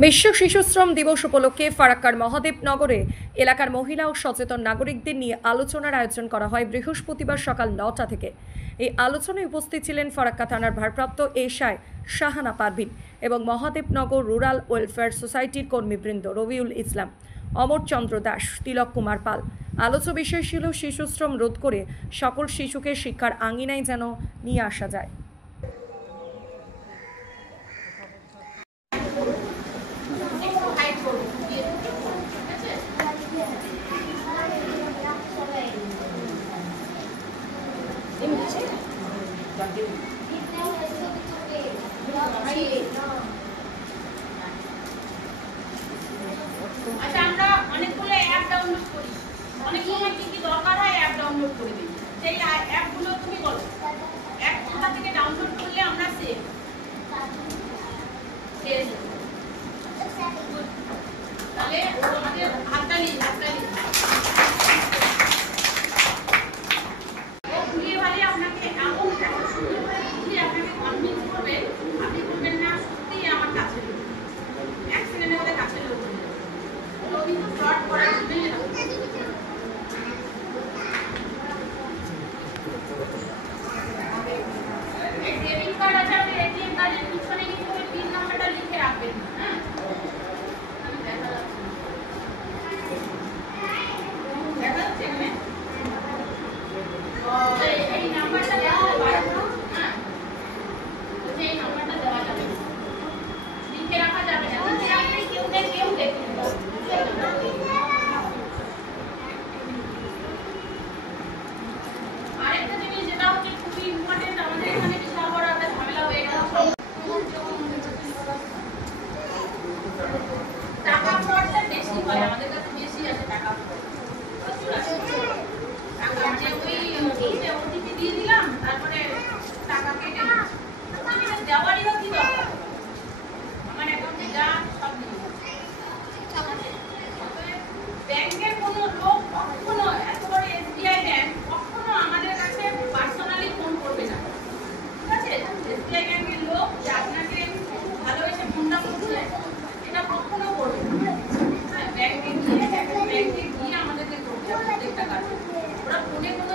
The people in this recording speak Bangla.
বিশ্ব শিশুশ্রম দিবস উপলক্ষে ফারাক্কার মহাদেবনগরে এলাকার মহিলা ও সচেতন নাগরিকদের নিয়ে আলোচনার আয়োজন করা হয় বৃহস্পতিবার সকাল ৯টা থেকে। এই আলোচনায় উপস্থিত ছিলেন ফারাক্কা থানার ভারপ্রাপ্ত এসআই শাহানা পারভিন এবং মহাদেবনগর রুরাল ওয়েলফেয়ার সোসাইটির কর্মীবৃন্দ রবিউল ইসলাম, অমরচন্দ্র দাস, তিলক কুমার পাল। আলোচ্য বিষয় ছিল শিশুশ্রম রোধ করে সকল শিশুকে শিক্ষার আঙিনায় যেন নিয়ে আসা যায়। আচ্ছা, আমরা অনেকগুলো অ্যাপ ডাউনলোড করি, অনেক সময় কি দরকার হয় অ্যাপ ডাউনলোড করে দিই। সেই অ্যাপগুলো তুমি বলো, অ্যাপ কোথা থেকে ডাউনলোড করলে আমরা সেভ তাহলে আমাদের হাততালি ঘুরিয়ে ভালে আপনাকে এমন এত সুন্দর করে বুঝিয়ে আপনাকে কনভিন্স করবে, আপনি বলবেন না সত্যিই আমার কাছে লোক, এক সেকেন্ডের মধ্যে কাছে লোক কিন্তু ফ্রড করার জন্যই ডেবিট কার্ড আছে, আপনি এটিএম কার্ডের পিছনে কিন্তু পিন নাম্বারটা লিখে রাখবেন। হ্যাঁ, দেখা যাচ্ছে এখানে এই নাম্বারটা দেওয়া হবে। হ্যাঁ, এই নাম্বারটা দেওয়া যাবে, লিখে রাখা যাবে না, লিখে রাখলে কেউ দেখে আরেকটা জিনিস যেটা হচ্ছে খুবই ইম্পর্টেন্ট, আমাদের এখানে বিশাল বড় একটা ঝামেলা হয়ে গেল, টাকা ফ্রডটা বেশি হয়, আমাদের কাছে বেশি আছে টাকা প্রচুর আছে টাকা, মানে ওই ওটিপি দিয়ে দিলাম তারপরে টাকা কেটে দেওয়ারই কি দরকার, আমার অ্যাকাউন্টে যা সব দিয়ে ব্যাংকের কোনো লোক কখনো এত বড় এসবিআই ব্যাংক কখনো আমাদের কাছে পার্সোনালি ফোন করবে না, ঠিক আছে? এসবিআই ব্যাংকের লোক যে আপনাকে ভালোবেসে ফোনটা করছে এটা কখনো করবে না। ব্যাংকে গিয়ে আমাদেরকে করতে হবে প্রত্যেকটা কাজ, ওরা ফোনে কোনো